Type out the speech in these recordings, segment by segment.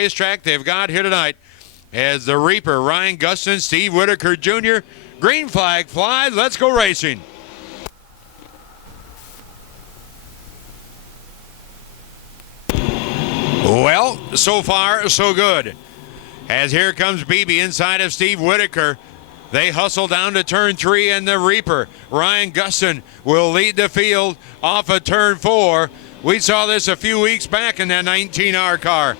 racetrack they've got here tonight as the Reaper, Ryan Gustin, Steve Whitaker Jr. Green flag flies. Let's go racing. Well, so far, so good. As here comes BB inside of Steve Whitaker. They hustle down to turn 3, and the Reaper, Ryan Gustin, will lead the field off of turn 4. We saw this a few weeks back in that 19R car.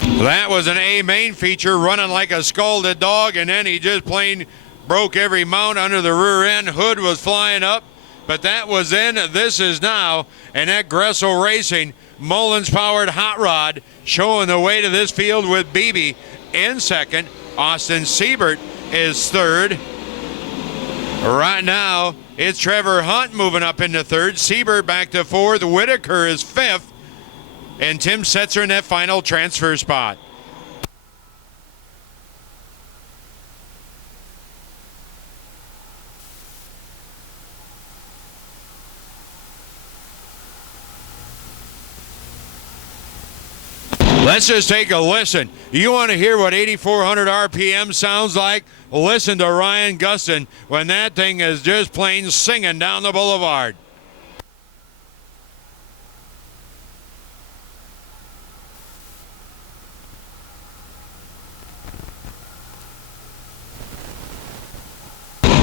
That was an A-main feature, running like a scalded dog, and then he just plain broke every mount under the rear end. Hood was flying up, but that was then, this is now, and that Gressel Racing Mullins-powered hot rod showing the way to this field with BB in second. Austin Siebert is third. Right now, it's Trevor Hunt moving up into third. Siebert back to fourth. Whitaker is fifth. And Tim Setzer in that final transfer spot. Let's just take a listen. You want to hear what 8,400 RPM sounds like? Listen to Ryan Gustin when that thing is just plain singing down the boulevard.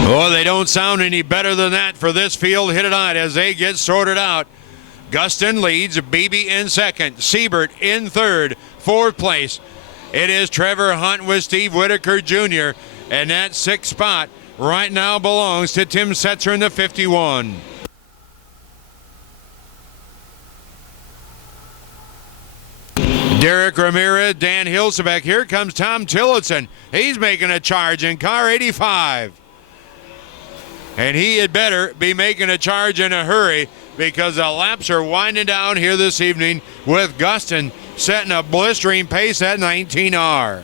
Oh, they don't sound any better than that for this field here tonight as they get sorted out. Gustin leads, BB in second, Siebert in third, fourth place. It is Trevor Hunt with Steve Whitaker Jr. And that sixth spot right now belongs to Tim Setzer in the 51. Derek Ramirez, Dan Hilsebeck. Here comes Tom Tillotson. He's making a charge in car 85. And he had better be making a charge in a hurry because the laps are winding down here this evening with Gustin setting a blistering pace at 19R.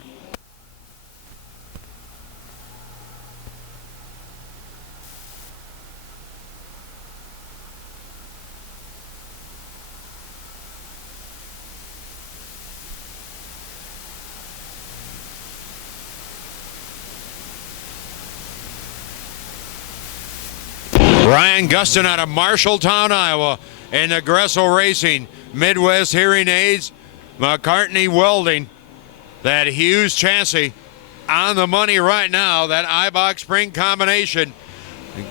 Ryan Gustin out of Marshalltown, Iowa, in the Gressel Racing, Midwest Hearing Aids, McCartney Welding. That huge chassis on the money right now, that Eibach spring combination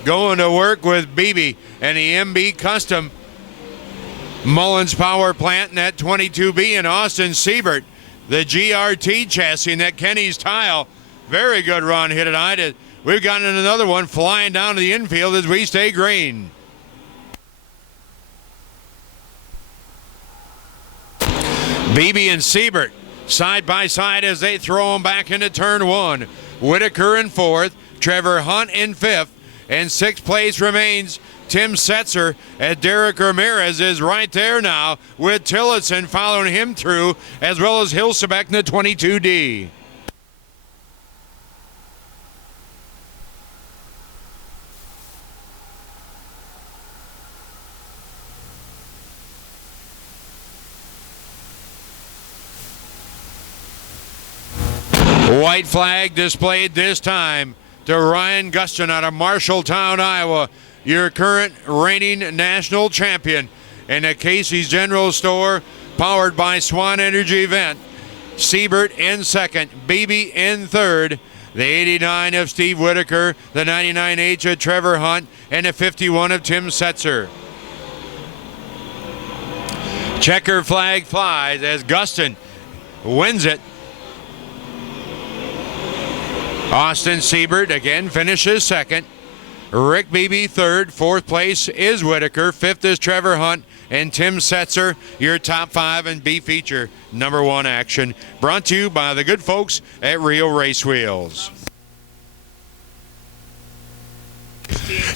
going to work with BB and the MB Custom Mullins power plant in that 22B, and Austin Siebert, the GRT chassis in that Kenny's Tile. Very good run here tonight. We've gotten another one flying down to the infield as we stay green. BB and Siebert side by side as they throw them back into turn 1. Whitaker in fourth, Trevor Hunt in fifth, and sixth place remains Tim Setzer, as Derek Ramirez is right there now with Tillotson following him through, as well as Hilsebeck in the 22D. White flag displayed this time to Ryan Gustin out of Marshalltown, Iowa, your current reigning national champion in the Casey's General Store, powered by Swan Energy Event. Siebert in second, BB in third, the 89 of Steve Whitaker, the 99H of Trevor Hunt, and the 51 of Tim Setzer. Checker flag flies as Gustin wins it. Austin Siebert again finishes second. Rick Beebe third. Fourth place is Whitaker. Fifth is Trevor Hunt. And Tim Setzer, your top 5 and B feature number 1 action. Brought to you by the good folks at Rio Race Wheels.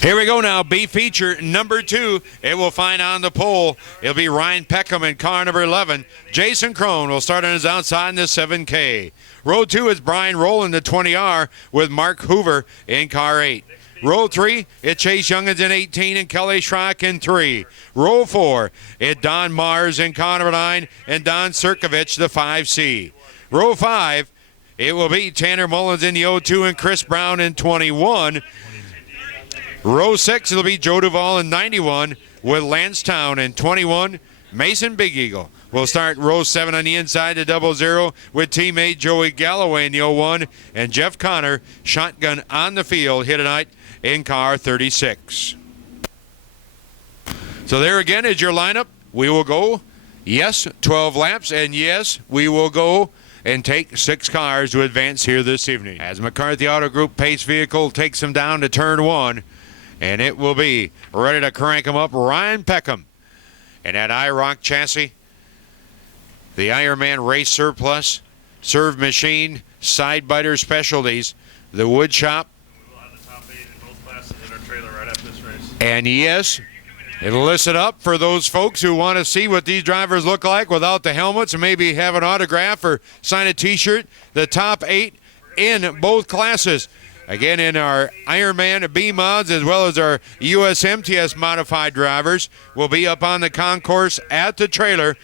Here we go now, B feature number 2. It will find on the pole. It'll be Ryan Peckham in car number 11. Jason Crone will start on his outside in the 7K. Row 2 is Brian Rowland, the 20R, with Mark Hoover in car 8. Row 3, it's Chase Youngins in 18 and Kelly Schrock in 3. Row 4, it's Don Mars in car number 9 and Don Sirkovich, the 5C. Row 5, it will be Tanner Mullins in the 02 and Chris Brown in 21. Row 6, it'll be Joe Duvall in 91 with Lance Town in 21. Mason Big Eagle will start row 7 on the inside to 00 with teammate Joey Galloway in the 01 and Jeff Connor shotgun on the field here tonight in car 36. So there again is your lineup. We will go, yes, 12 laps, and yes, we will go and take 6 cars to advance here this evening. As McCarthy Auto Group pace vehicle takes them down to turn 1, and it will be ready to crank them up. Ryan Peckham and that IROC chassis, the Ironman Race Surplus, Serve Machine, Side Biter Specialties, the Wood Shop. We will have the top 8 in both classes in our trailer right after this race. And yes, it'll listen up for those folks who want to see what these drivers look like without the helmets and maybe have an autograph or sign a T-shirt. The top 8 in both classes. Again, in our Ironman B mods as well as our USMTS modified drivers will be up on the concourse at the trailer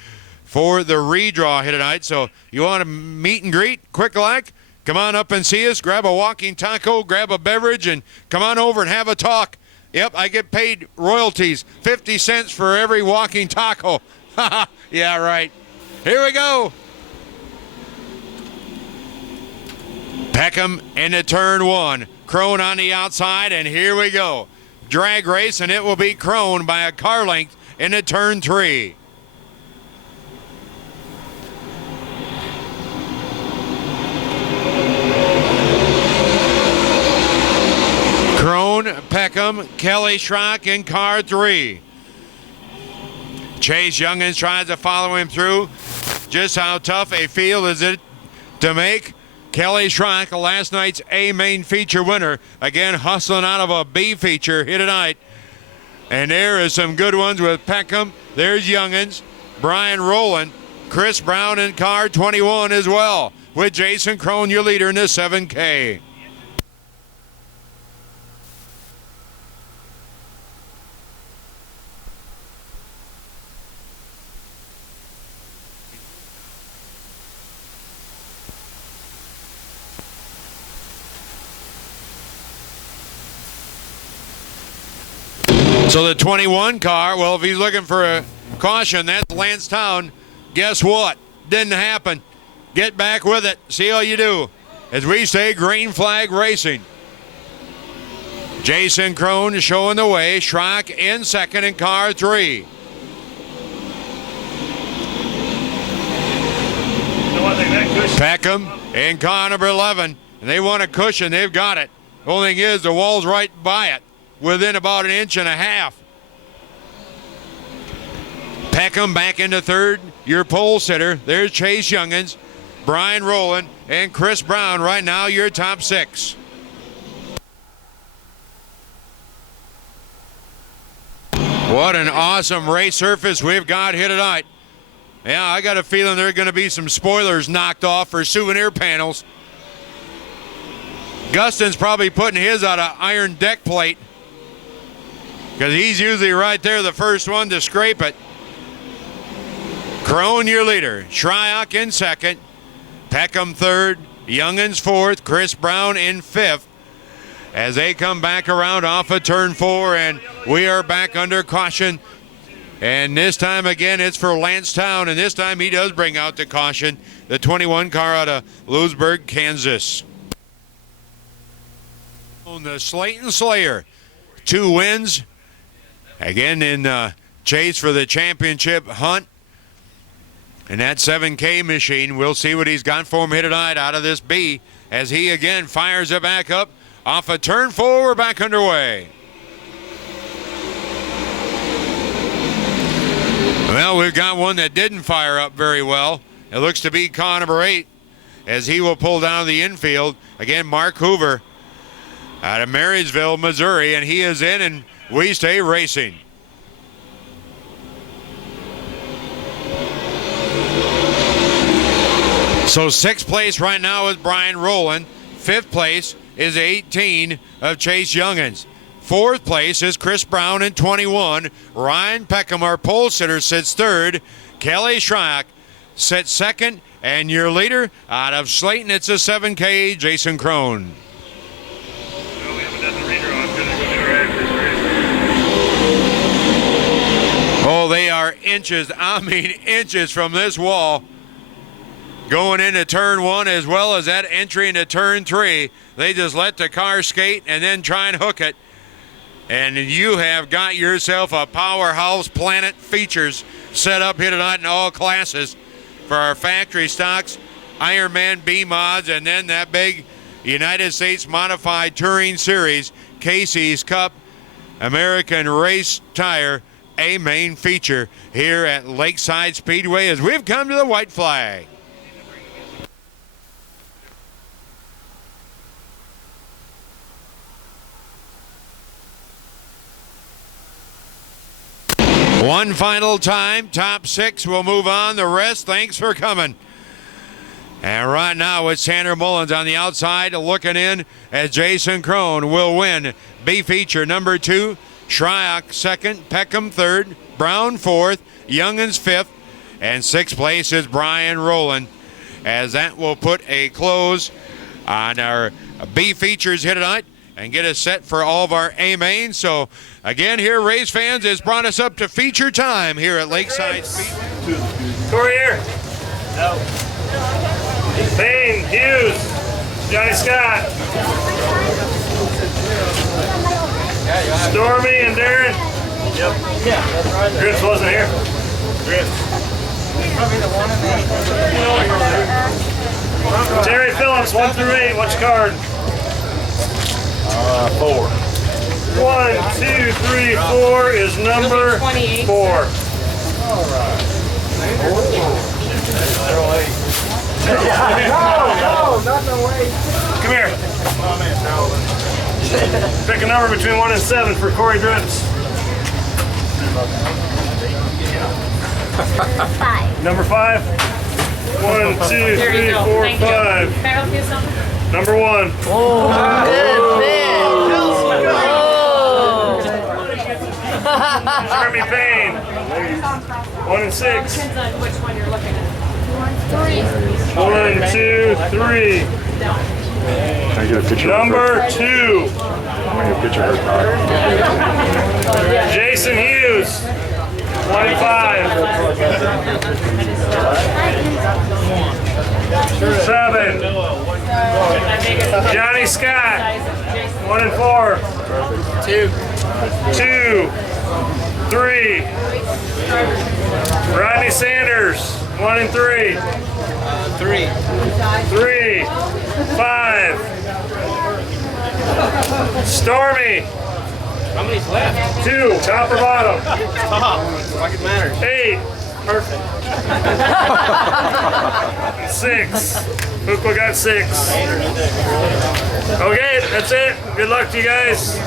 for the redraw here tonight. So you want to meet and greet, quick like, come on up and see us, grab a walking taco, grab a beverage, and come on over and have a talk. Yep, I get paid royalties, 50 cents for every walking taco. Yeah, right. Here we go. Peckham into turn 1. Crone on the outside, and here we go. Drag race, and it will be Crone by a car length into turn 3. Crone, Peckham, Kelly Schrock in car 3. Chase Youngins tries to follow him through. Just how tough a field is it to make? Kelly Schrock, last night's A-main feature winner, again hustling out of a B feature here tonight. And there is some good ones with Peckham. There's Youngins, Brian Rowland, Chris Brown in car 21 as well, with Jason Crone, your leader in the 7K. So the 21 car, well, if he's looking for a caution, that's Lance Town. Guess what? Didn't happen. Get back with it. See how you do. As we say, green flag racing. Jason Crone showing the way. Schrock in second in car 3. Peckham in car number 11. And they want a cushion. They've got it. The only thing is the wall's right by it, within about 1.5 inches. Peckham back into third, your pole sitter. There's Chase Youngins, Brian Rowland, and Chris Brown right now, your top 6. What an awesome race surface we've got here tonight. Yeah, I got a feeling there are going to be some spoilers knocked off for souvenir panels. Gustin's probably putting his out of iron deck plate, because he's usually right there, the first one to scrape it. Crone, your leader. Shryock in second. Peckham third. Youngins fourth. Chris Brown in 5th. As they come back around off of turn 4, and we are back under caution. And this time again, it's for Lance Town, and this time he does bring out the caution. The 21 car out of Lewisburg, Kansas. On the Slayton Slayer, 2 wins. Again in chase for the championship hunt. And that 7K machine, we'll see what he's got for him here tonight out of this B as he again fires it back up off a turn 4. We're back underway. Well, we've got one that didn't fire up very well. It looks to be car number 8 as he will pull down the infield. Again, Mark Hoover out of Marysville, Missouri, and he is in, and we stay racing. So 6th place right now is Brian Rowland. 5th place is 18 of Chase Youngins. Fourth place is Chris Brown in 21. Ryan Peckham, our pole sitter, sits third. Kelly Shryock sits second. And your leader out of Slayton, it's a 7K, Jason Crone. Well, we haven't done the redraw. I'm going to go do it right after this race. Oh, they are inches, inches from this wall. Going into turn 1 as well as that entry into turn 3. They just let the car skate and then try and hook it. And you have got yourself a powerhouse Planet Features set up here tonight in all classes for our factory stocks, Ironman B mods, and then that big United States Modified Touring Series Casey's Cup American Race Tire A-main feature here at Lakeside Speedway as we've come to the white flag. One final time, top 6 will move on. The rest, thanks for coming. And right now it's Tanner Mullins on the outside looking in as Jason Crone will win B feature number 2, Shryock second, Peckham third, Brown fourth, Youngins fifth, and sixth place is Brian Rowland, as that will put a close on our B features here tonight and get us set for all of our A-main. So again here, race fans, has brought us up to feature time here at Lakeside Speedway. Corey here. No. Payne, Hughes, Johnny Scott. Stormy and Darren. Yep. Yeah, that's right. Grips wasn't here. Grips. Terry Phillips, 1 through 8. What's your card? 4. 1, 2, 3, 4 is number 4. All right. No, not no way. Come here. Pick a number between 1 and 7 for Corey Drips. 5. Number 5. 1, 2, 3, 4, 5. Can I help you something? Number 1. Oh, good man. Jeremy Payne. 1 and 6. Depends on which one you're looking at. 1, 2, 3. Can I get a picture Number 2. I'm going to get a picture of her car. Jason Hughes. 1 and 5. 7. Johnny Scott. 1 and 4. 2. 3. Rodney Sanders. 1 and 3. 3. 5. Stormy. How many's left? 2. Top or bottom? Like it matters. 8. Perfect. 6. Hookwa got 6. Okay, that's it. Good luck to you guys.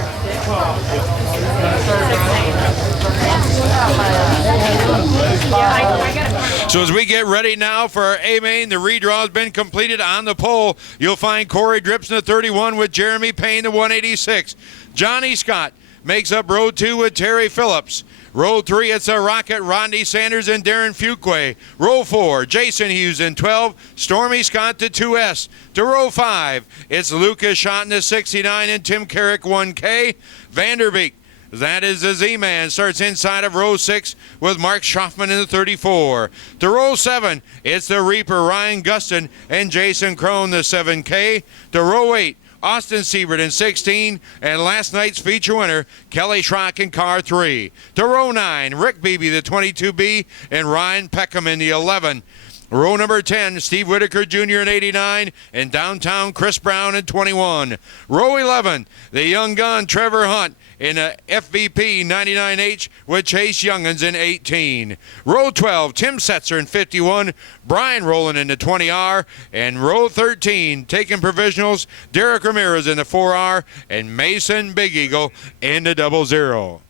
So as we get ready now for our A-main, the redraw has been completed. On the pole, you'll find Corey Drips in the 31 with Jeremy Payne, the 186. Johnny Scott makes up row 2 with Terry Phillips. Row 3, it's a Rocket, Rodney Sanders and Darren Fuqua. Row 4, Jason Hughes in 12, Stormy Scott to 2S. To row 5, it's Lucas Schott in the 69 and Tim Carrick 1K. Vanderbeek, that is the Z-Man, starts inside of row 6 with Mark Schaffman in the 34. To row 7, it's the Reaper, Ryan Guston and Jason Crone, the 7K. To row 8, Austin Siebert in 16, and last night's feature winner, Kelly Schrock in car 3. To row 9, Rick Beebe, the 22B, and Ryan Peckham in the 11. Row number 10, Steve Whitaker Jr. in 89, and downtown Chris Brown in 21. Row 11, the young gun Trevor Hunt in a FVP 99H with Chase Youngins in 18. Row 12, Tim Setzer in 51, Brian Rowland in the 20R, and row 13, taking provisionals, Derek Ramirez in the 4R, and Mason Big Eagle in the 00.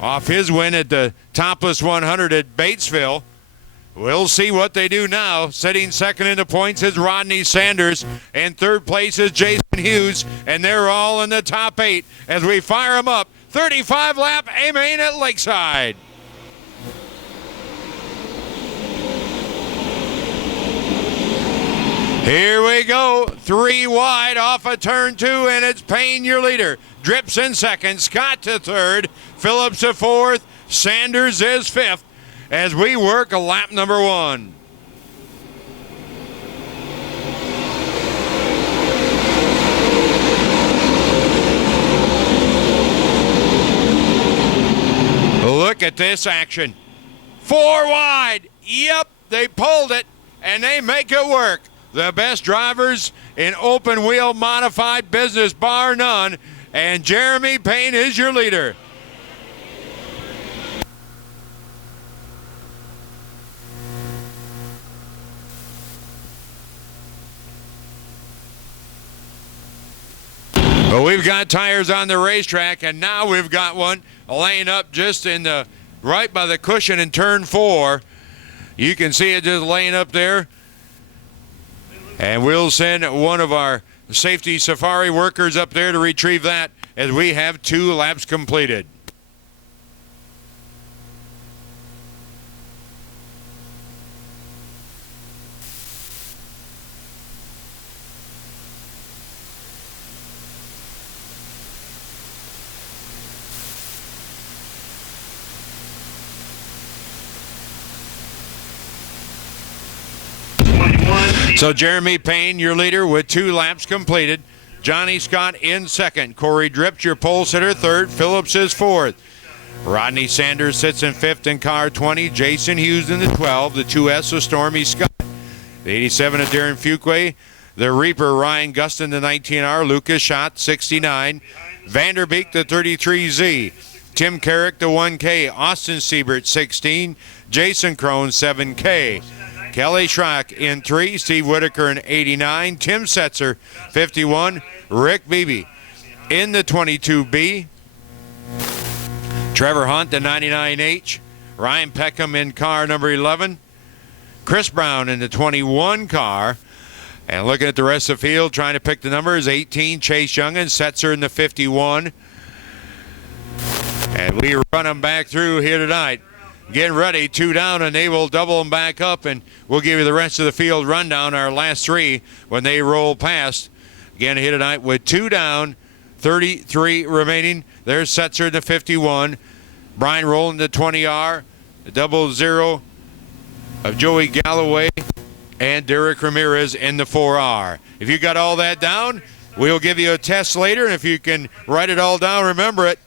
Off his win at the Topless 100 at Batesville We'll see what they do now. Sitting second in the points is Rodney Sanders, and third place is Jason Hughes, and they're all in the top 8 as we fire them up. 35-lap A-main at Lakeside. Here we go, 3 wide off of turn 2, and it's Payne, your leader. Drips in second, Scott to third, Phillips to fourth, Sanders is fifth as we work a lap number 1. Look at this action. 4 wide. Yep, they pulled it, and they make it work. The best drivers in open wheel modified business, bar none, and Jeremy Payne is your leader. Well, we've got tires on the racetrack, and now we've got one laying up just in the right by the cushion in turn 4. You can see it just laying up there. And we'll send one of our safety safari workers up there to retrieve that as we have 2 laps completed. So Jeremy Payne, your leader, with 2 laps completed. Johnny Scott in second. Corey Drips, your pole sitter, third. Phillips is fourth. Rodney Sanders sits in fifth in car 20. Jason Hughes in the 12. The 2S of Stormy Scott. The 87 of Darren Fuquay. The Reaper, Ryan Gustin, the 19R. Lucas Schott, 69. Vanderbeek, the 33Z. Tim Carrick, the 1K. Austin Siebert, 16. Jason Crone, 7K. Kelly Schrock in 3, Steve Whitaker in 89, Tim Setzer 51, Rick Beebe in the 22B, Trevor Hunt the 99H, Ryan Peckham in car number 11, Chris Brown in the 21 car, and looking at the rest of the field trying to pick the numbers, 18 Chase Young and Setzer in the 51, and we run them back through here tonight. Getting ready, 2 down, and they will double them back up, and we'll give you the rest of the field rundown, our last 3, when they roll past. Again, here tonight with 2 down, 33 remaining. There's Setzer in the 51. Brian Rowland, the 20R. The 00 of Joey Galloway, and Derek Ramirez in the 4R. If you got all that down, we'll give you a test later, and if you can write it all down, remember it,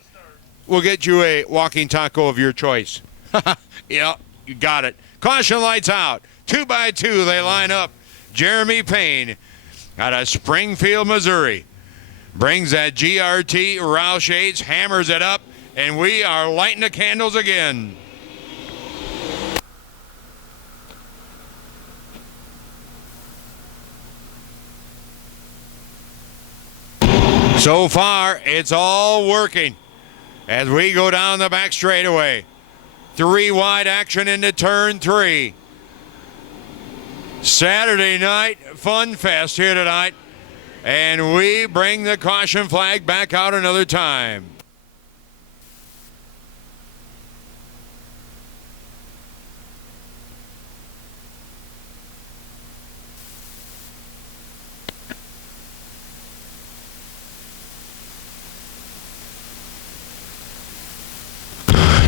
we'll get you a walking taco of your choice. Yeah, you got it. Caution lights out. 2 by 2, they line up. Jeremy Payne out of Springfield, Missouri. Brings that GRT Roush 8, hammers it up, and we are lighting the candles again. So far, it's all working as we go down the back straightaway. 3 wide action into turn 3. Saturday night fun fest here tonight, and we bring the caution flag back out another time.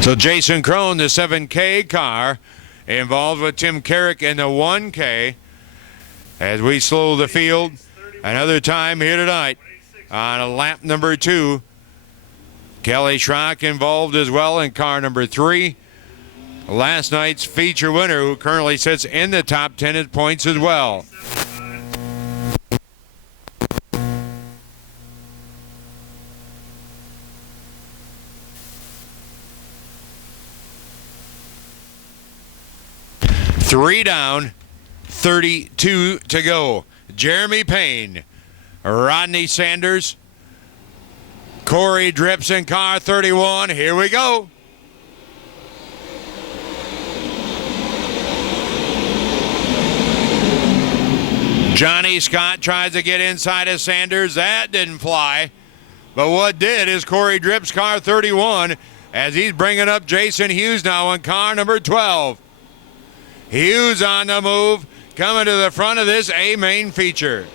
So Jason Crone, the 7K car, involved with Tim Carrick in the 1K. As we slow the field, another time here tonight on a lap number 2. Kelly Schrock involved as well in car number 3. Last night's feature winner, who currently sits in the top 10 at points as well. Three down, 32 to go. Jeremy Payne, Rodney Sanders, Corey Drips in car 31. Here we go. Johnny Scott tries to get inside of Sanders. That didn't fly. But what did is Corey Dripp's car 31 as he's bringing up Jason Hughes now in car number 12. Hughes on the move, coming to the front of this A-main feature.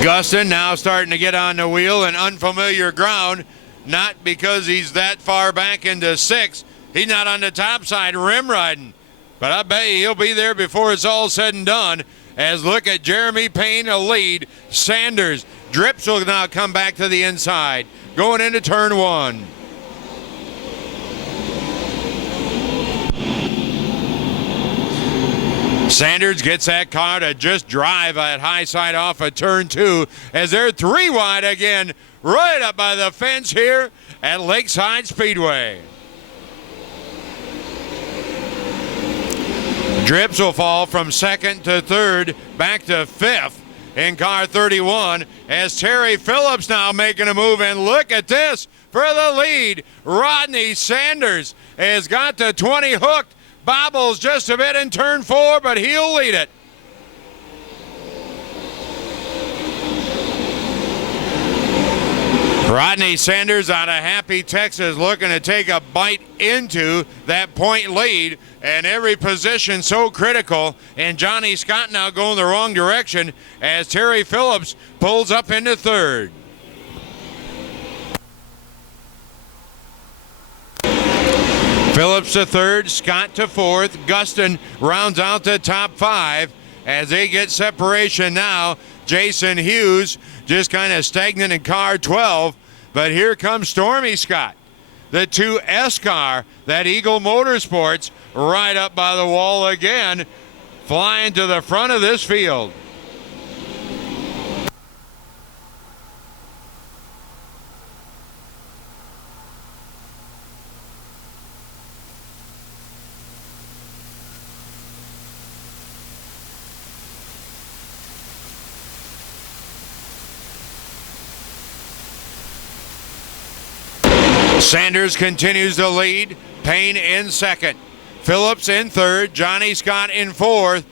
Gustin now starting to get on the wheel in unfamiliar ground, not because he's that far back into 6th. He's not on the top side rim riding, but I bet you he'll be there before it's all said and done. As look at Jeremy Payne a lead. Sanders, Drips will now come back to the inside, going into turn 1. Sanders gets that car to just drive at high side off of turn 2 as they're 3 wide again, right up by the fence here at Lakeside Speedway. Drips will fall from 2nd to 3rd, back to 5th in car 31 as Terry Phillips now making a move. And look at this for the lead. Rodney Sanders has got the 20 hooked. Bobbles just a bit in turn 4, but he'll lead it. Rodney Sanders out of Happy, Texas, looking to take a bite into that point lead, and every position so critical. And Johnny Scott now going the wrong direction as Terry Phillips pulls up into 3rd. Phillips to 3rd, Scott to 4th. Gustin rounds out the top 5 as they get separation now. Jason Hughes just kind of stagnant in car 12, but here comes Stormy Scott, the 2S car, that Eagle Motorsports, right up by the wall again, flying to the front of this field. Sanders continues to lead. Payne in 2nd. Phillips in 3rd. Johnny Scott in 4th.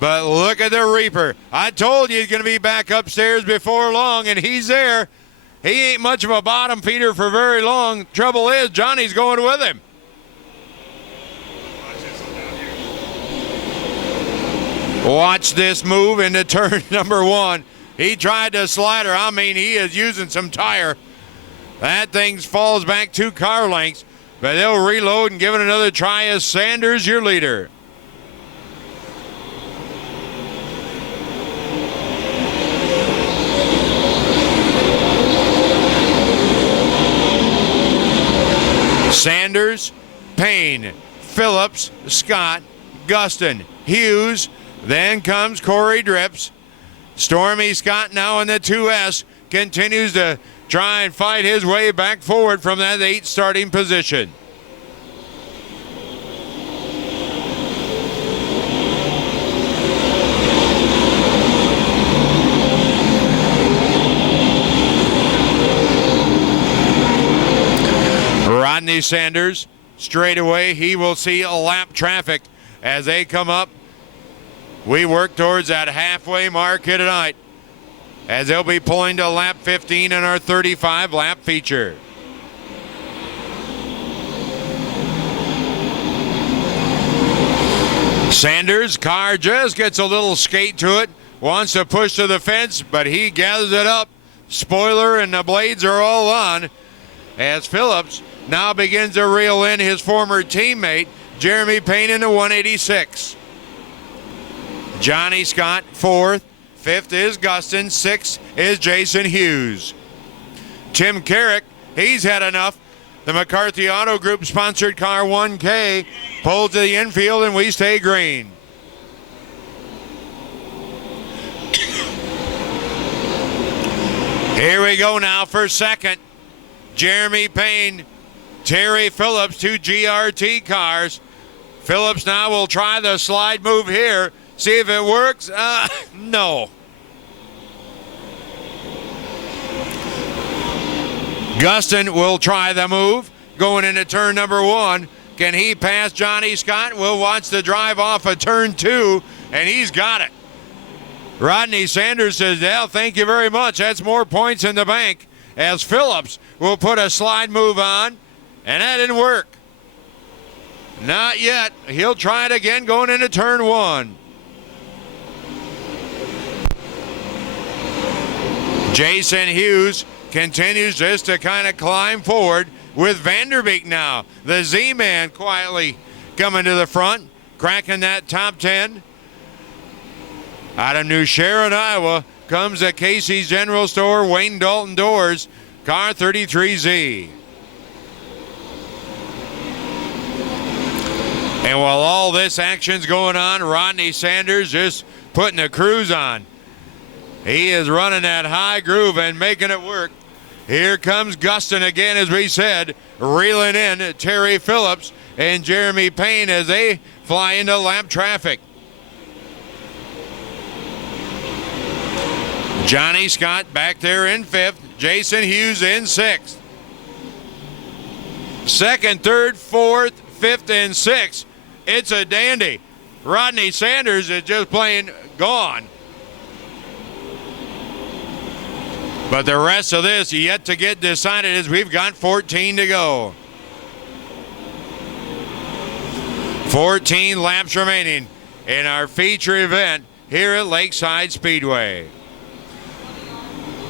But look at the Reaper. I told you he's going to be back upstairs before long, and he's there. He ain't much of a bottom feeder for very long. Trouble is, Johnny's going with him. Watch this move into turn number 1. He tried to slide her. I mean, he is using some tire. That thing falls back 2 car lengths, but they'll reload and give it another try as Sanders, your leader. Sanders, Payne, Phillips, Scott, Gustin, Hughes, then comes Corey Drips. Stormy Scott now in the 2S continues to try and fight his way back forward from that 8th starting position. Rodney Sanders, straight away, he will see a lap traffic as they come up. We work towards that halfway mark here tonight, as they'll be pulling to lap 15 in our 35-lap feature. Sanders' car just gets a little skate to it, wants to push to the fence, but he gathers it up. Spoiler and the blades are all on, as Phillips now begins to reel in his former teammate, Jeremy Payne, in the 186. Johnny Scott, 4th. 5th is Gustin. 6th is Jason Hughes. Tim Carrick, he's had enough. The McCarthy Auto Group sponsored car 1K pulled to the infield, and we stay green. Here we go now for 2nd. Jeremy Payne, Terry Phillips, 2 GRT cars. Phillips now will try the slide move here. See if it works. No. Gustin will try the move going into turn number 1. Can he pass Johnny Scott? Will wants to drive off of turn 2, and he's got it. Rodney Sanders says, "Well, thank you very much. That's more points in the bank." As Phillips will put a slide move on, and that didn't work. Not yet. He'll try it again going into turn 1. Jason Hughes continues just to kind of climb forward with Vanderbeek now. The Z-Man quietly coming to the front, cracking that top 10. Out of New Sharon, Iowa, comes the Casey's General Store, Wayne Dalton Doors, car 33Z. And while all this action's going on, Rodney Sanders just putting the cruise on. He is running that high groove and making it work. Here comes Guston again, as we said, reeling in Terry Phillips and Jeremy Payne as they fly into lap traffic. Johnny Scott back there in 5th. Jason Hughes in 6th. 2nd, 3rd, 4th, 5th, and 6th. It's a dandy. Rodney Sanders is just plain gone. But the rest of this yet to get decided as we've got 14 to go. 14 laps remaining in our feature event here at Lakeside Speedway.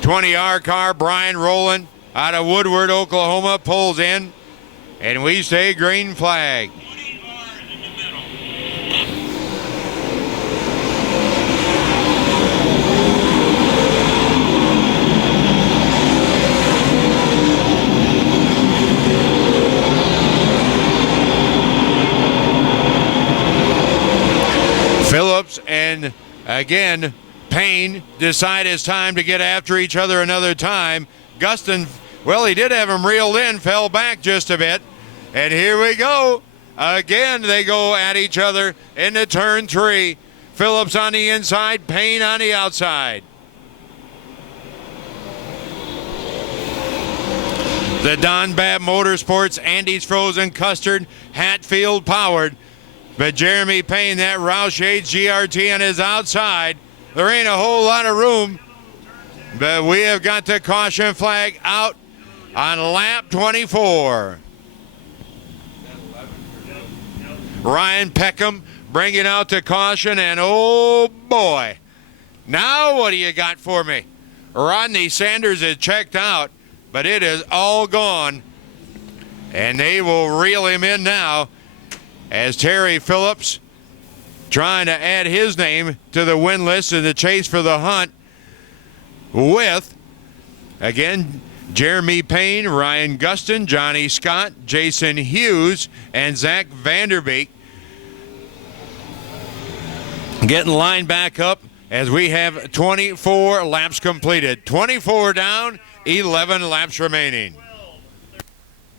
20R car, Brian Rowland out of Woodward, Oklahoma, pulls in, and we say green flag. Phillips and again Payne decide it's time to get after each other another time. Guston, well, he did have him reeled in, fell back just a bit. And here we go. Again, they go at each other into turn 3. Phillips on the inside, Payne on the outside. The Don Babb Motorsports, Andy's Frozen Custard, Hatfield powered. But Jeremy Payne, that Roush Yates GRT on his outside. There ain't a whole lot of room, but we have got the caution flag out on lap 24. Ryan Peckham bringing out the caution, and oh boy, now what do you got for me? Rodney Sanders is checked out, but it is all gone, and they will reel him in now as Terry Phillips trying to add his name to the win list in the chase for the hunt with, again, Jeremy Payne, Ryan Guston, Johnny Scott, Jason Hughes, and Zach Vanderbeek getting lined back up as we have 24 laps completed. 24 down, 11 laps remaining.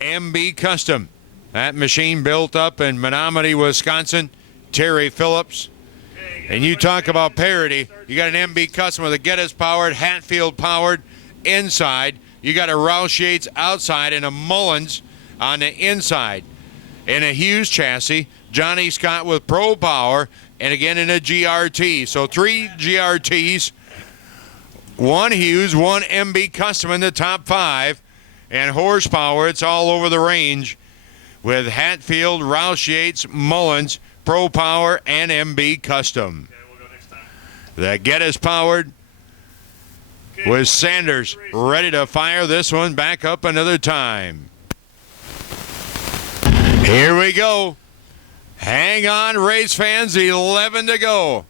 MB Custom, that machine built up in Menominee, Wisconsin. Terry Phillips. And you talk about parity. You got an MB Custom with a Geddes powered, Hatfield powered inside. You got a Roush Yates outside and a Mullins on the inside. In a Hughes chassis, Johnny Scott with Pro Power, and again in a GRT. So 3 GRTs, 1 Hughes, 1 MB Custom in the top 5. And horsepower, it's all over the range with Hatfield, Roush Yates, Mullins, Pro Power, and MB Custom. Okay, we'll go next time. The Geddes powered Okay, with Sanders ready to fire this one back up another time. Here we go. Hang on, race fans, 11 to go.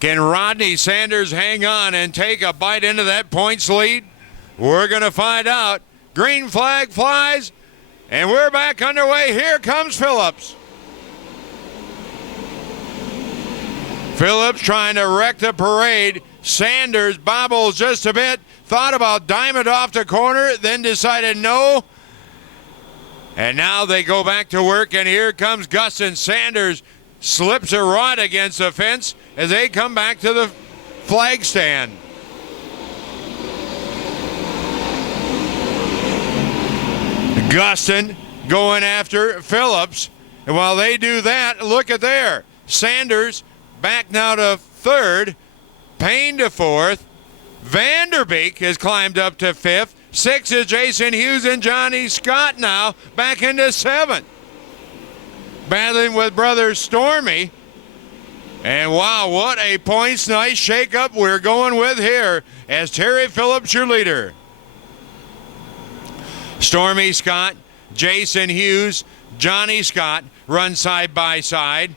Can Rodney Sanders hang on and take a bite into that points lead? We're going to find out. Green flag flies, and we're back underway. Here comes Phillips. Phillips trying to wreck the parade. Sanders bobbles just a bit. Thought about diming off the corner, then decided no. And now they go back to work, and here comes Guston. Sanders slips a rod against the fence as they come back to the flag stand. Guston going after Phillips. And while they do that, look at there. Sanders back now to third. Payne to fourth. Vanderbeek has climbed up to fifth. Sixth is Jason Hughes, and Johnny Scott now back into seventh. Battling with brother Stormy. And wow, what a points night shakeup we're going with here as Terry Phillips your leader. Stormy Scott, Jason Hughes, Johnny Scott run side by side.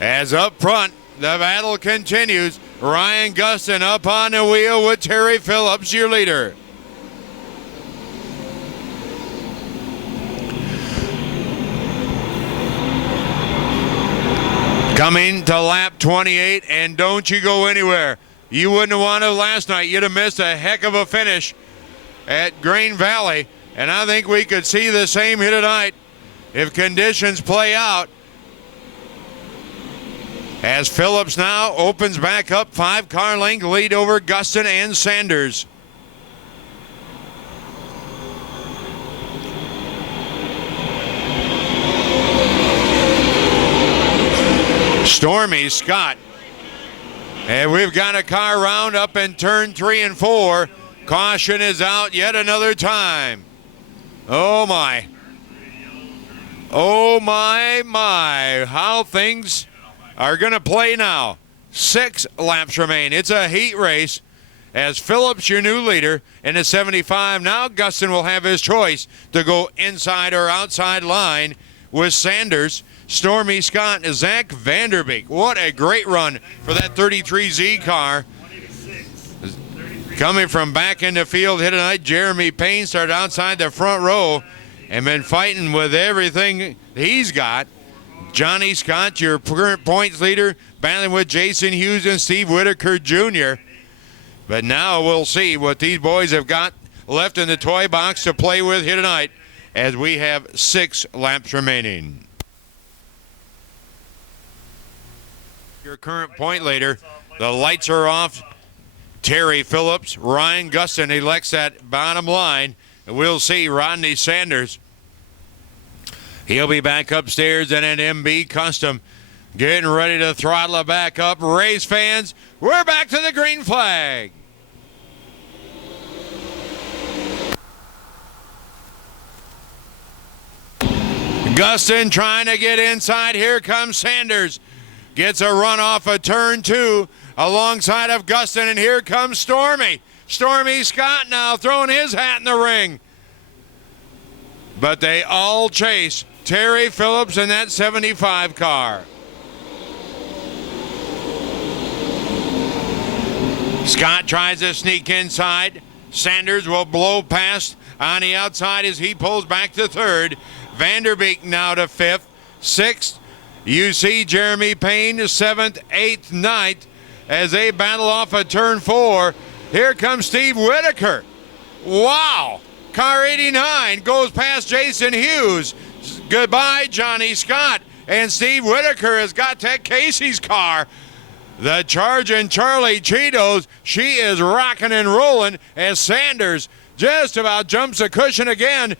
As up front, the battle continues. Ryan Gustin up on the wheel with Terry Phillips your leader. Coming to lap 28, and don't you go anywhere. You wouldn't have wanted last night. You'd have missed a heck of a finish at Green Valley, and I think we could see the same here tonight if conditions play out. As Phillips now opens back up, 5-car length lead over Gustin and Sanders. Stormy Scott. And we've got a car round up in turn 3 and 4. Caution is out yet another time. Oh my. Oh my. How things are going to play now. 6 laps remain. It's a heat race as Phillips, your new leader, in the 75. Now Gustin will have his choice to go inside or outside line with Sanders, Stormy Scott, and Zach Vanderbeek. What a great run for that 33Z car. Coming from back in the field here tonight, Jeremy Payne started outside the front row and been fighting with everything he's got. Johnny Scott, your current points leader, battling with Jason Hughes and Steve Whitaker Jr. But now we'll see what these boys have got left in the toy box to play with here tonight as we have 6 laps remaining. Your current point leader, the lights are off. Terry Phillips, Ryan Gustin elects that bottom line. And we'll see Rodney Sanders. He'll be back upstairs in an MB Custom, getting ready to throttle it back up. Race fans, we're back to the green flag. Gustin trying to get inside. Here comes Sanders. Gets a run off of turn 2 alongside of Gustin, and here comes Stormy. Stormy Scott now throwing his hat in the ring. But they all chase Terry Phillips in that 75 car. Scott tries to sneak inside. Sanders will blow past on the outside as he pulls back to third. Vanderbeek now to 5th. 6th, you see Jeremy Payne, 7th, 8th, 9th as they battle off of turn 4. Here comes Steve Whitaker. Wow. Car 89 goes past Jason Hughes. Goodbye, Johnny Scott. And Steve Whitaker has got Ted Casey's car. The charging Charlie Cheetos, she is rocking and rolling as Sanders just about jumps a cushion again.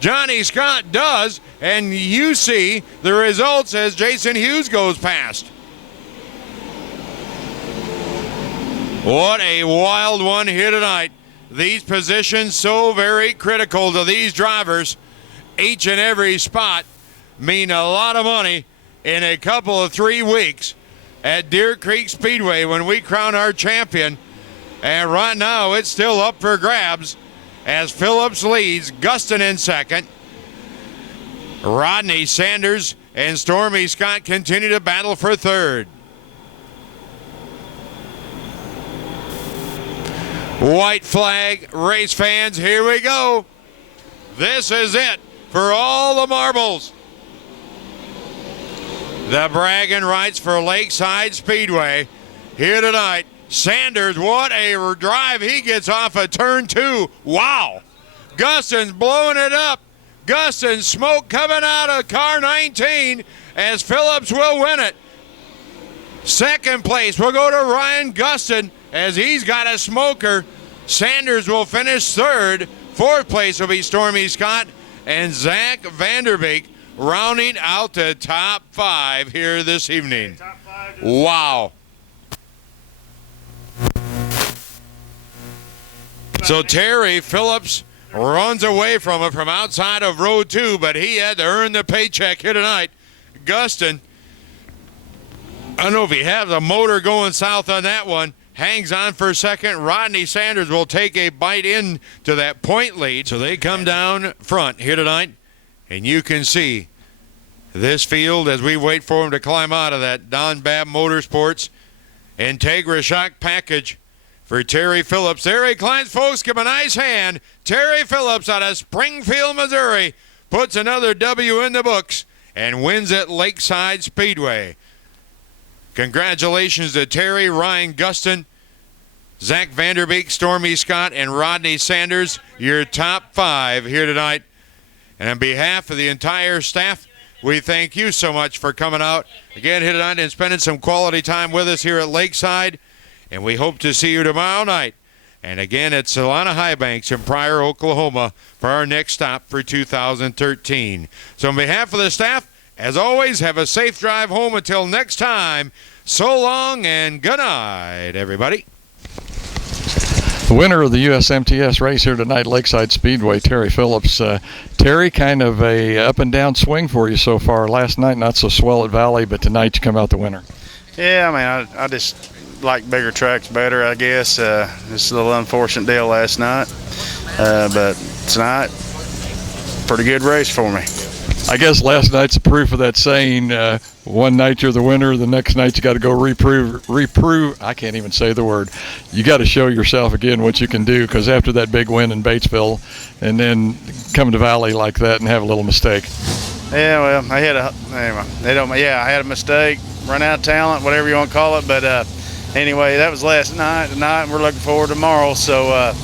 Johnny Scott does, and you see the results as Jason Hughes goes past. What a wild one here tonight. These positions so very critical to these drivers. Each and every spot mean a lot of money in a couple of 3 weeks at Deer Creek Speedway when we crown our champion. And right now it's still up for grabs as Phillips leads, Gustin in second. Rodney Sanders and Stormy Scott continue to battle for third. White flag, race fans, here we go. This is it for all the marbles. The bragging rights for Lakeside Speedway here tonight. Sanders, what a drive he gets off of turn 2. Wow. Gustin's blowing it up. Gustin, smoke coming out of car 19 as Phillips will win it. Second place will go to Ryan Gustin as he's got a smoker. Sanders will finish third. Fourth place will be Stormy Scott. and Zach Vanderbeek rounding out the top 5 here this evening. Top 5. Wow. So Terry Phillips runs away from it from outside of row 2, but he had to earn the paycheck here tonight. Guston, I don't know if he has a motor going south on that one, hangs on for a second. Rodney Sanders will take a bite in to that point lead. So they come down front here tonight, and you can see this field as we wait for him to climb out of that Don Babb Motorsports Integra shock package for Terry Phillips. There he climbs, folks. Give him a nice hand. Terry Phillips out of Springfield, Missouri, puts another W in the books and wins at Lakeside Speedway. Congratulations to Terry, Ryan Guston, Zach Vanderbeek, Stormy Scott, and Rodney Sanders, your top 5 here tonight. And on behalf of the entire staff, we thank you so much for coming out again here tonight and spending some quality time with us here at Lakeside. And we hope to see you tomorrow night. And again at Solana Highbanks in Pryor, Oklahoma for our next stop for 2013. So on behalf of the staff, as always, have a safe drive home until next time. So long and good night, everybody. The winner of the USMTS race here tonight, Lakeside Speedway, Terry Phillips. Terry, kind of a up and down swing for you so far. Last night, not so swell at Valley, but tonight you come out the winner. Yeah, I mean, I just like bigger tracks better, I guess. Just a little unfortunate deal last night. But tonight, pretty good race for me. I guess last night's the proof of that saying, one night you're the winner, the next night you got to go reprove. I can't even say the word. You got to show yourself again what you can do, because after that big win in Batesville and then come to Valley like that and have a little mistake. Yeah, well, I had a mistake, run out of talent, whatever you want to call it. But anyway, that was last night. Tonight, we're looking forward to tomorrow. So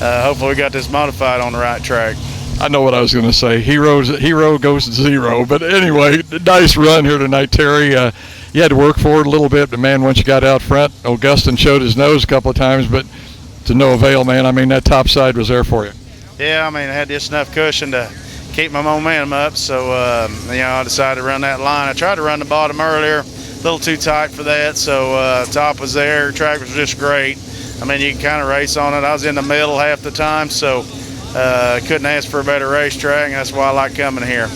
hopefully we got this modified on the right track. I know what I was going to say. Hero goes to 0. But anyway, nice run here tonight, Terry. You had to work for it a little bit, but, man, once you got out front, Augustin showed his nose a couple of times, but to no avail, man. I mean, that top side was there for you. Yeah, I mean, I had just enough cushion to keep my momentum up. So, I decided to run that line. I tried to run the bottom earlier, a little too tight for that. So, top was there. Track was just great. I mean, you can kind of race on it. I was in the middle half the time, so couldn't ask for a better racetrack, and that's why I like coming here.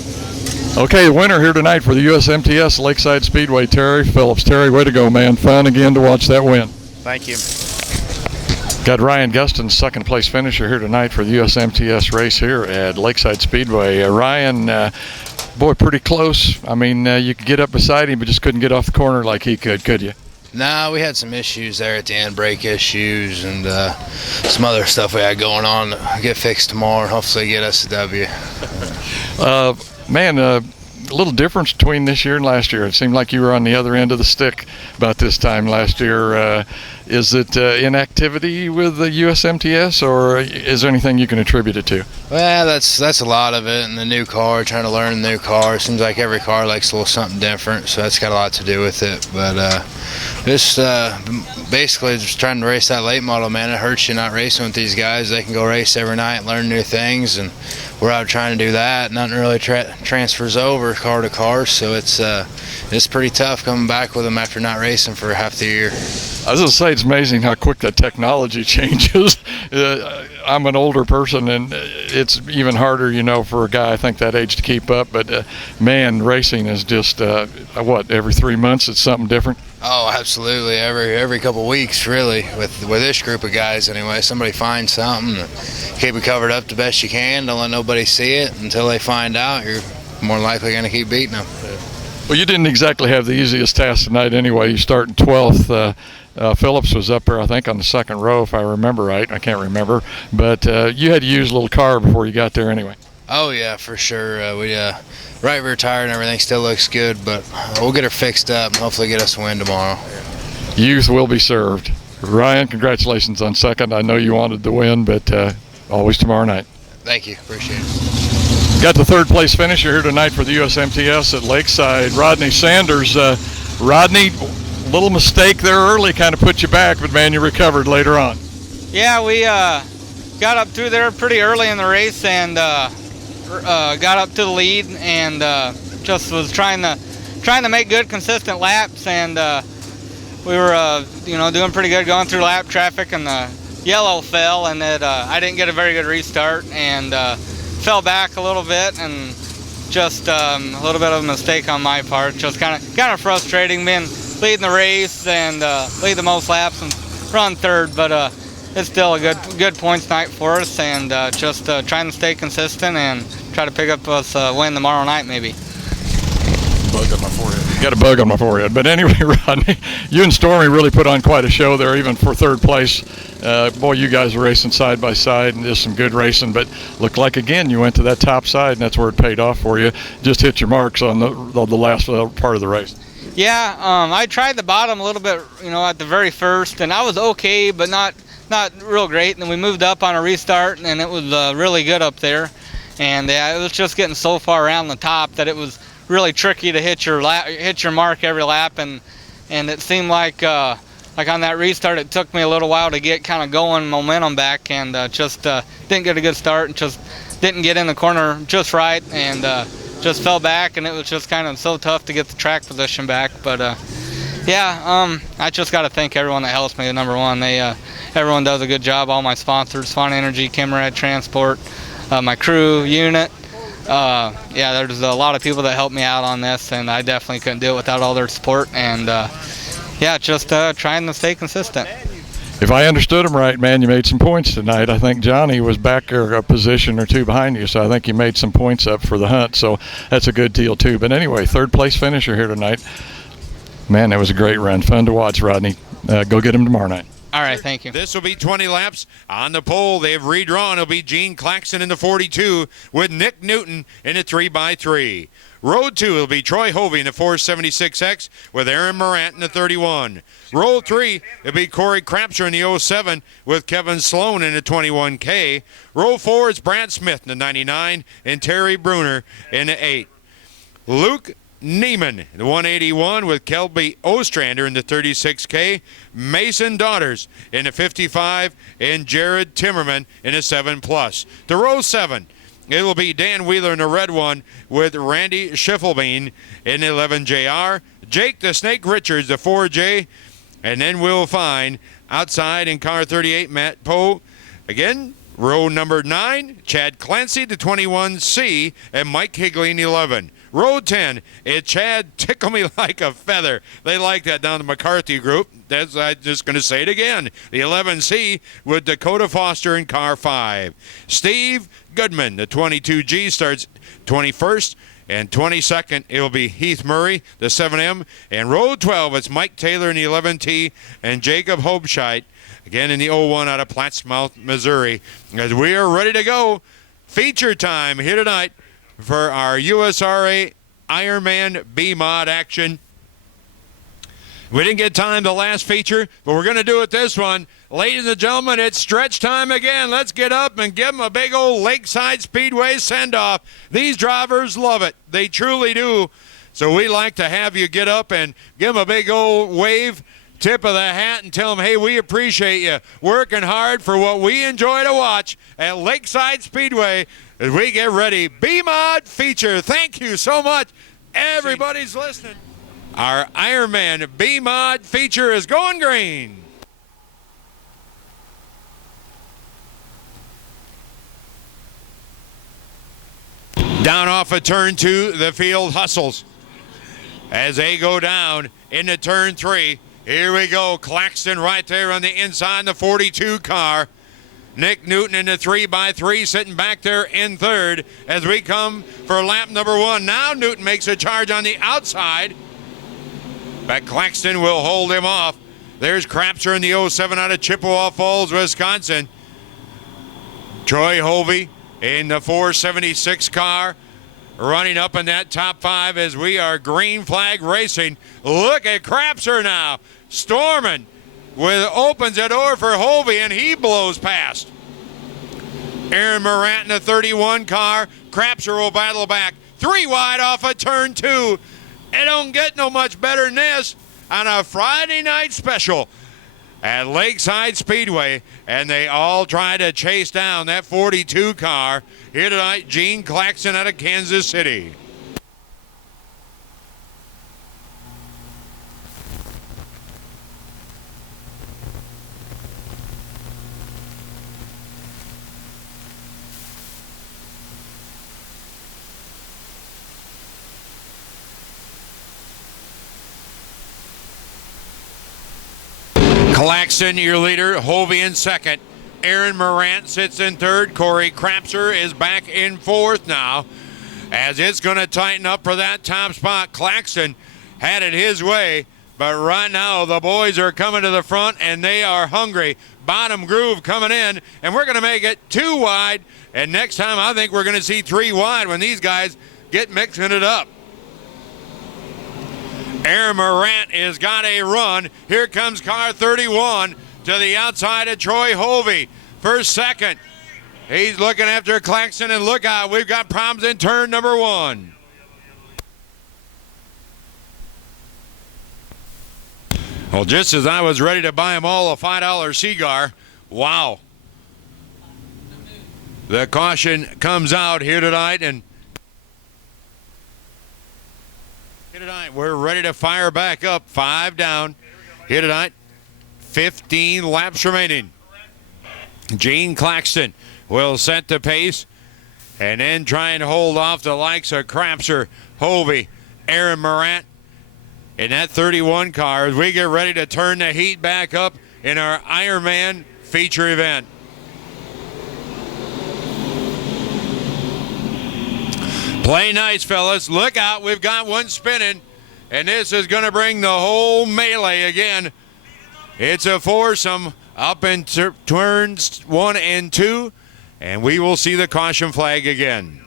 Okay, the winner here tonight for the USMTS Lakeside Speedway, Terry Phillips. Terry, way to go, man. Fun again to watch that win. Thank you. Got Ryan Guston, second place finisher here tonight for the USMTS race here at Lakeside Speedway. Ryan, boy, pretty close. I mean, you could get up beside him, but just couldn't get off the corner like he could you? No, we had some issues there at the end, brake issues and some other stuff we had going on. Get fixed tomorrow and hopefully get us a W. Man, a little difference between this year and last year. It seemed like you were on the other end of the stick about this time last year. Is it inactivity with the USMTS, or is there anything you can attribute it to? Well, that's a lot of it. And the new car, trying to learn the new car. It seems like every car likes a little something different, so that's got a lot to do with it. But just basically just trying to race that late model, man. It hurts you not racing with these guys. They can go race every night and learn new things, and we're out trying to do that. Nothing really transfers over car to car, so it's pretty tough coming back with them after not racing for half the year. I was going to say, it's amazing how quick that technology changes. I'm an older person, and it's even harder, for a guy I think that age to keep up. But man, racing is just every 3 months it's something different. Oh, absolutely. Every couple of weeks, really, with this group of guys anyway. Somebody finds something, keep it covered up the best you can. Don't let nobody see it until they find out. You're more than likely going to keep beating them. Well, you didn't exactly have the easiest task tonight anyway. You start in 12th. Phillips was up there, I think, on the second row, if I remember right. I can't remember. But you had to use a little car before you got there anyway. Oh, yeah, for sure. We right rear tire and everything still looks good, but we'll get her fixed up and hopefully get us a win tomorrow. Youth will be served. Ryan, congratulations on second. I know you wanted the win, but always tomorrow night. Thank you. Appreciate it. Got the third place finisher here tonight for the USMTS at Lakeside, Rodney Sanders. Rodney, little mistake there early kind of put you back, but man, you recovered later on. Yeah, we got up through there pretty early in the race and got up to the lead and just was trying to make good, consistent laps, and we were doing pretty good going through lap traffic, and the yellow fell, and I didn't get a very good restart and fell back a little bit, and just a little bit of a mistake on my part. Just kind of frustrating, being leading the race and lead the most laps and run third, but it's still a good points night for us, and just trying to stay consistent and try to pick up us a win tomorrow night maybe. Bug on my forehead. Got a bug on my forehead. But anyway, Rodney, you and Stormy really put on quite a show there, even for third place. Boy, you guys were racing side by side and just some good racing. But looked like, again, you went to that top side, and that's where it paid off for you. Just hit your marks on the last part of the race. Yeah, I tried the bottom a little bit, at the very first, and I was okay, but not real great. And then we moved up on a restart, and it was really good up there. And it was just getting so far around the top that it was really tricky to hit your mark every lap, and it seemed like on that restart it took me a little while to get kind of going, momentum back, and just didn't get a good start and just didn't get in the corner just right, and just fell back, and it was just kind of so tough to get the track position back. But I just got to thank everyone that helps me. Number one, everyone does a good job. All my sponsors, Fun Energy, Kimrad Transport, my crew, unit. There's a lot of people that helped me out on this, and I definitely couldn't do it without all their support, and just trying to stay consistent. If I understood him right, man, you made some points tonight. I think Johnny was back there a position or two behind you, so I think you made some points up for the hunt, so that's a good deal too. But anyway, third place finisher here tonight. Man, that was a great run. Fun to watch, Rodney. Go get him tomorrow night. All right, thank you. This will be 20 laps. On the pole, they have redrawn. It'll be Gene Claxton in the 42 with Nick Newton in the 3x3. Road 2 will be Troy Hovey in the 476X with Aaron Morant in the 31. Roll 3 will be Corey Crapser in the 07 with Kevin Sloan in the 21K. Roll 4 is Brad Smith in the 99 and Terry Bruner in the 8. Luke Neiman, the 181 with Kelby Ostrander in the 36K, Mason Daughters in the 55, and Jared Timmerman in the 7+. The row 7, it will be Dan Wheeler in the red one with Randy Schiffelbein in the 11JR, Jake the Snake Richards, the 4J, and then we'll find outside in car 38, Matt Poe. Again, row number 9, Chad Clancy, the 21C, and Mike Higley in the 11. Road 10, it's Chad Tickle Me Like a Feather. They like that down the McCarthy group. I'm just going to say it again. The 11C with Dakota Foster in car 5. Steve Goodman, the 22G, starts 21st. And 22nd, it will be Heath Murray, the 7M. And road 12, it's Mike Taylor in the 11T and Jacob Hobscheit, again in the 01 out of Plattsmouth, Missouri. As we are ready to go, feature time here tonight for our USRA Ironman B-Mod action. We didn't get time the last feature, but we're going to do it this one. Ladies and gentlemen, it's stretch time again. Let's get up and give them a big old Lakeside Speedway send-off. These drivers love it. They truly do. So we like to have you get up and give them a big old wave, tip of the hat, and tell them, hey, we appreciate you working hard for what we enjoy to watch at Lakeside Speedway as we get ready. B-Mod feature. Thank you so much. Everybody's listening. Our Ironman B-Mod feature is going green. Down off of turn 2, the field hustles. As they go down into turn 3, here we go. Claxton right there on the inside in the 42 car. Nick Newton in the 3x3 sitting back there in third as we come for lap number 1. Now Newton makes a charge on the outside, but Claxton will hold him off. There's Crapser in the 07 out of Chippewa Falls, Wisconsin. Troy Hovey in the 476 car running up in that top 5 as we are green flag racing. Look at Crapser now storming opens the door for Hovey, and he blows past. Aaron Morant in the 31 car. Crapser will battle back. 3 wide off of turn 2. It don't get no much better than this on a Friday night special. at Lakeside Speedway, and they all try to chase down that 42 car here tonight. Gene Claxton out of Kansas City. Claxton, your leader. Hovey in second. Aaron Morant sits in third. Corey Crapser is back in fourth now, as it's going to tighten up for that top spot. Claxton had it his way, but right now the boys are coming to the front, and they are hungry. Bottom groove coming in, and we're going to make it 2 wide, and next time I think we're going to see 3 wide when these guys get mixing it up. Aaron Morant has got a run. Here comes car 31 to the outside of Troy Hovey. First, second. He's looking after Claxton, and look out, we've got problems in turn number 1. Well, just as I was ready to buy them all a $5 cigar, wow. The caution comes out here tonight, and here tonight, we're ready to fire back up. 5 down. Here tonight, 15 laps remaining. Gene Claxton will set the pace and then try and hold off the likes of Crapser, Hovey, Aaron Morant in that 31 car as we get ready to turn the heat back up in our Ironman feature event. Play nice, fellas. Look out. We've got one spinning, and this is going to bring the whole melee again. It's a foursome up in turns 1 and 2, and we will see the caution flag again.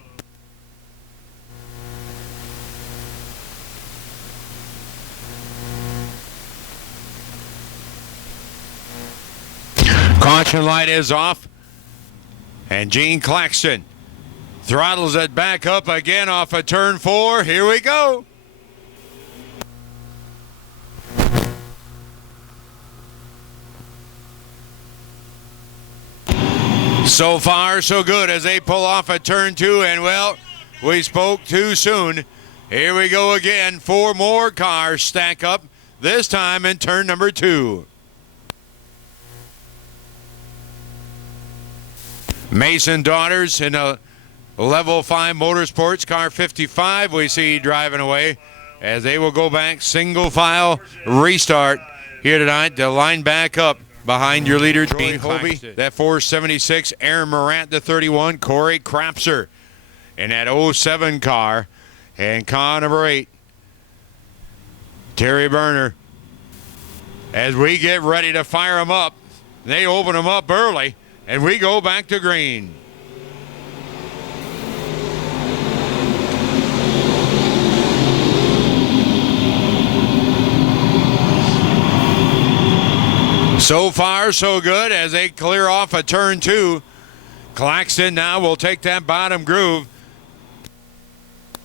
Caution light is off, and Gene Claxton throttles it back up again off of turn 4. Here we go. So far, so good as they pull off a turn 2, and well, we spoke too soon. Here we go again. 4 more cars stack up, this time in turn number 2. Mason Daughters in a Level 5 Motorsports car 55 we see driving away as they will go back single file restart here tonight to line back up behind your leader, Troy Hovey. That 476, Aaron Morant, the 31, Corey Crapser in that 07 car. And car number 8, Terry Berner. As we get ready to fire them up, they open them up early, and we go back to green. So far, so good as they clear off a turn 2. Claxton now will take that bottom groove,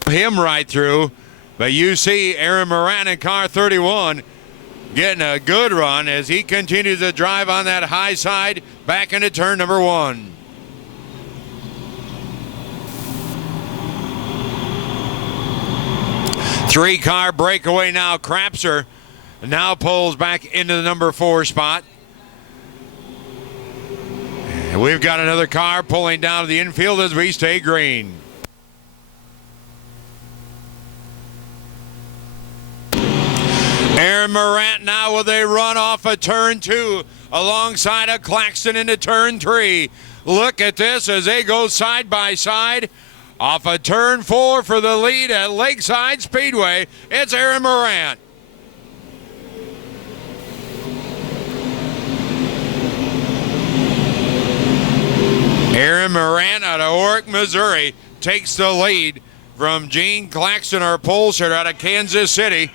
him right through. But you see Aaron Moran in car 31 getting a good run as he continues to drive on that high side back into turn number 1. Three-car breakaway now. Crapser now pulls back into the number 4 spot. And we've got another car pulling down to the infield as we stay green. Aaron Morant now with a run off of turn 2 alongside of Claxton into turn 3. Look at this as they go side by side off of turn 4 for the lead at Lakeside Speedway. It's Aaron Morant. Aaron Morant out of Orick, Missouri takes the lead from Gene Claxton, our pollster out of Kansas City.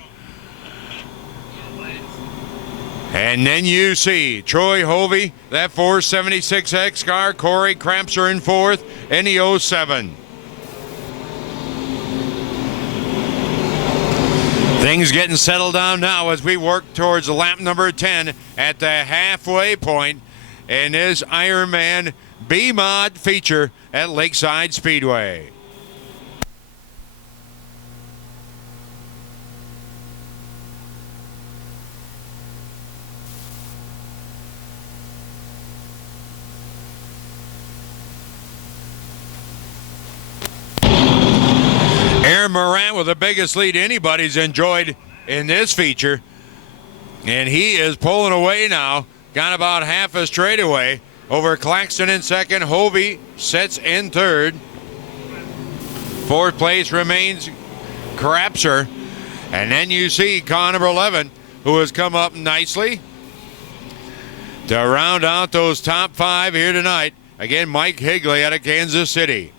And then you see Troy Hovey, that 476X car, Corey Crapser in 4th, and the 07. Things getting settled down now as we work towards lap number 10 at the halfway point in this Ironman B-Mod feature at Lakeside Speedway. Aaron Morant with the biggest lead anybody's enjoyed in this feature. And he is pulling away now. Got about half a straightaway over Claxton in second. Hovey sits in third. Fourth place remains Crapser. And then you see car number 11, who has come up nicely to round out those top 5 here tonight. Again, Mike Higley out of Kansas City.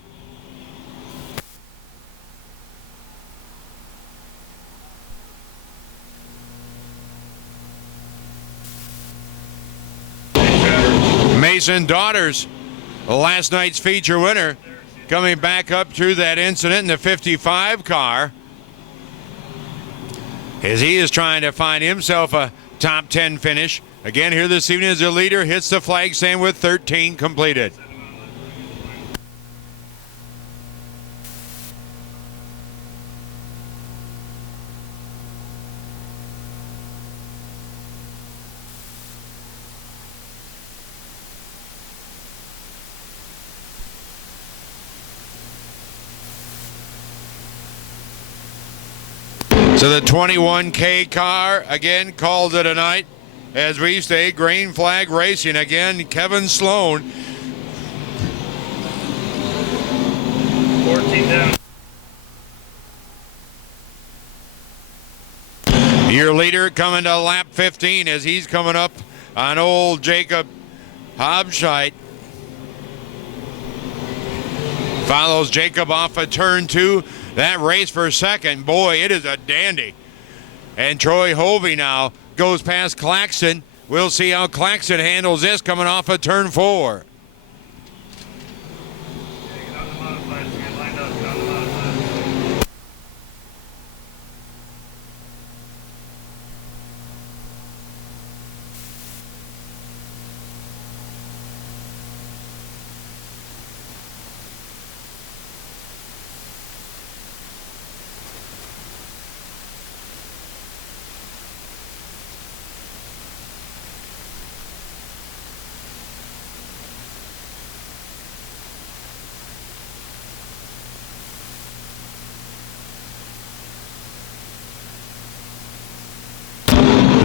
Mason Daughters, last night's feature winner, coming back up through that incident in the 55 car as he is trying to find himself a top 10 finish. Again, here this evening as the leader hits the flag stand with 13 completed. So the 21K car again called it a night as we stay green flag racing. Again, Kevin Sloan. 14 down. Your leader coming to lap 15 as he's coming up on old Jacob Hobscheit. Follows Jacob off of turn 2. That race for second, boy, it is a dandy. And Troy Hovey now goes past Claxton. We'll see how Claxton handles this coming off of turn 4.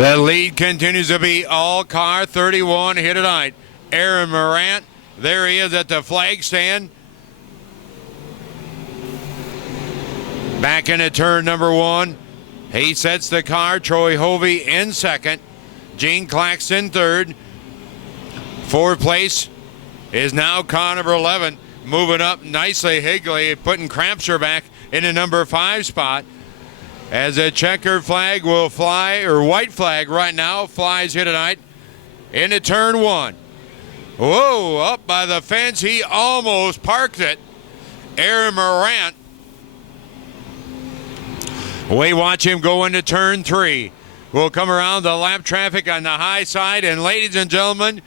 The lead continues to be all car 31 here tonight. Aaron Morant, there he is at the flag stand. Back into turn number 1. He sets the car. Troy Hovey in second. Gene Claxton third. Fourth place is now car number 11. Moving up nicely, Higley putting Crapser back in the number 5 spot. As a checkered flag will fly, or white flag right now, flies here tonight into turn 1. Whoa, up by the fence. He almost parked it. Aaron Morant. We watch him go into turn 3. We'll come around the lap traffic on the high side. And ladies and gentlemen,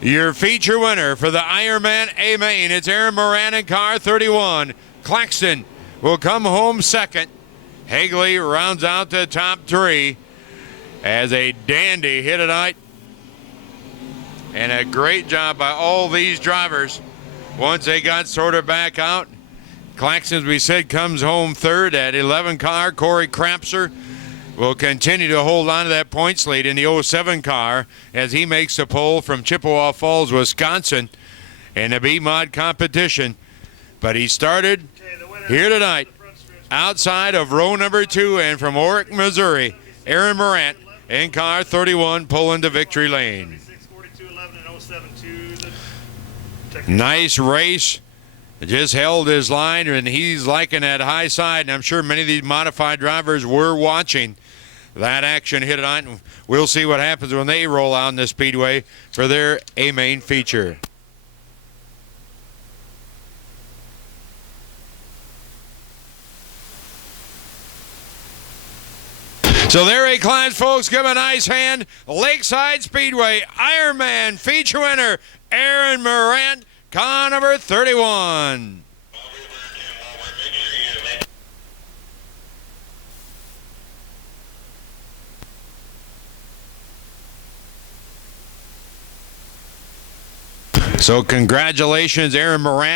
your feature winner for the Ironman A-main, it's Aaron Morant in car 31. Claxton will come home second. Higley rounds out the top 3 as a dandy hit tonight. And a great job by all these drivers once they got sort of back out. Claxton, as we said, comes home third at 11 car. Corey Crapser will continue to hold on to that points lead in the 07 car as he makes the pole from Chippewa Falls, Wisconsin in the B-Mod competition. But he started here tonight outside of row number 2 and from Orick, Missouri, Aaron Morant in car 31 pulling to victory lane. Nice race. Just held his line, and he's liking that high side, and I'm sure many of these modified drivers were watching that action hit tonight. And we'll see what happens when they roll out in the speedway for their A-main feature. So there he climbs, folks. Give him a nice hand. Lakeside Speedway Ironman feature winner Aaron Morant, car number 31. So congratulations, Aaron Morant.